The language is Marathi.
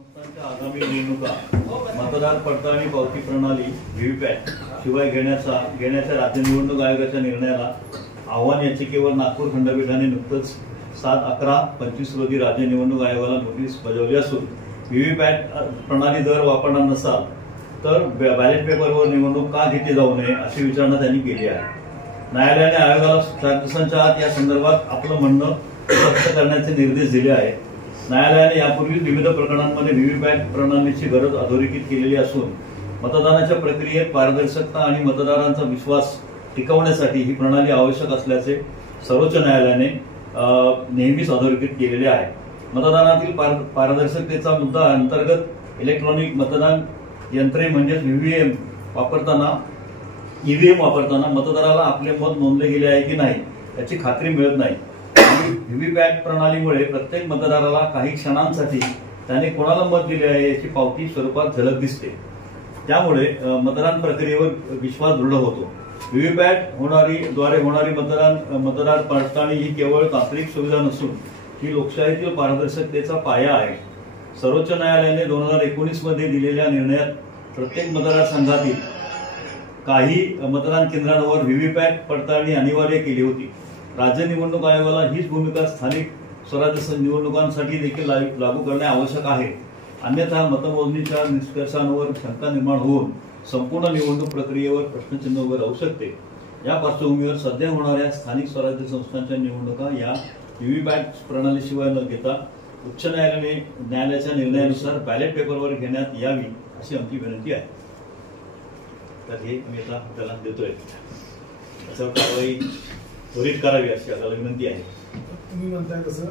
संस्थांच्या आगामी निवडणुका मतदार पडताळणी पावती प्रणाली व्हीव्हीपॅट शिवाय घेण्याच्या राज्य निवडणूक आयोगाच्या निर्णयाला आव्हान याचिकेवर नागपूर खंडपीठाने नुकतंच 7/11/25 रोजी राज्य निवडणूक आयोगाला नोटीस बजावली असून व्हीव्हीपॅट प्रणाली जर वापरणार नसाल तर बॅलेट पेपरवर निवडणूक का घेतली जाऊ नये अशी विचारणा त्यांनी केली आहे। न्यायालयाने आयोगाला 4 दिवसांच्या आत या संदर्भात आपलं म्हणणं स्पष्ट करण्याचे निर्देश दिले आहेत। न्यायालयाने यापूर्वी विविध प्रकरणांमध्ये व्हीव्हीपॅट प्रणालीची गरज अधोरेखित केलेली असून मतदानाच्या प्रक्रियेत पारदर्शकता आणि मतदारांचा विश्वास टिकवण्यासाठी ही प्रणाली आवश्यक असल्याचे सर्वोच्च न्यायालयाने नेहमीच अधोरेखित केलेले आहे। मतदानातील पारदर्शकतेचा मुद्दा अंतर्गत इलेक्ट्रॉनिक मतदान यंत्रे म्हणजेच ईव्हीएम वापरताना मतदाराला आपले मत नोंदले गेले आहे की नाही याची खात्री मिळत नाही। व्हीव्हीपॅट प्रणालीमुळे प्रत्येक मतदाराला काही क्षणांसाठी त्याने कोणाला मत दिले आहे याची पावती स्वरूपात झलक दिसते। त्यामुळे मतदान प्रक्रियेवर विश्वास दृढ होतो। व्हीव्हीपॅट द्वारे होणारी मतदार पडताळणी ही केवळ तांत्रिक सुविधा नसून ही लोकशाहीतील पारदर्शकतेचा पाया आहे। सर्वोच्च न्यायालयाने 2019 मध्ये दिलेल्या निर्णयात प्रत्येक मतदारसंघातील काही मतदान केंद्रांवर व्हीव्हीपॅट पडताळणी अनिवार्य केली होती। राज्य निवडणूक आयोगाला हीच भूमिका स्थानिक स्वराज्य निवडणुकांसाठी देखील लागू करणे आवश्यक आहे, अन्यथा मतमोजणीच्या निष्कर्षांवर शंका निर्माण होऊन संपूर्ण निवडणूक प्रक्रियेवर प्रश्नचिन्ह उभे राहू शकते। या पार्श्वभूमीवर सध्या होणाऱ्या स्थानिक स्वराज्य संस्थांच्या निवडणुका या व्हीव्हीपॅट प्रणालीशिवाय न घेता उच्च न्यायालयाच्या निर्णयानुसार बॅलेट पेपरवर घेण्यात यावी अशी आमची विनंती आहे। तर हे मी आता त्याला देतोय, त्याच्यावर कारवाई त्वरित करावी अशी आम्हाला विनंती आहे। तुम्ही म्हणताय कसं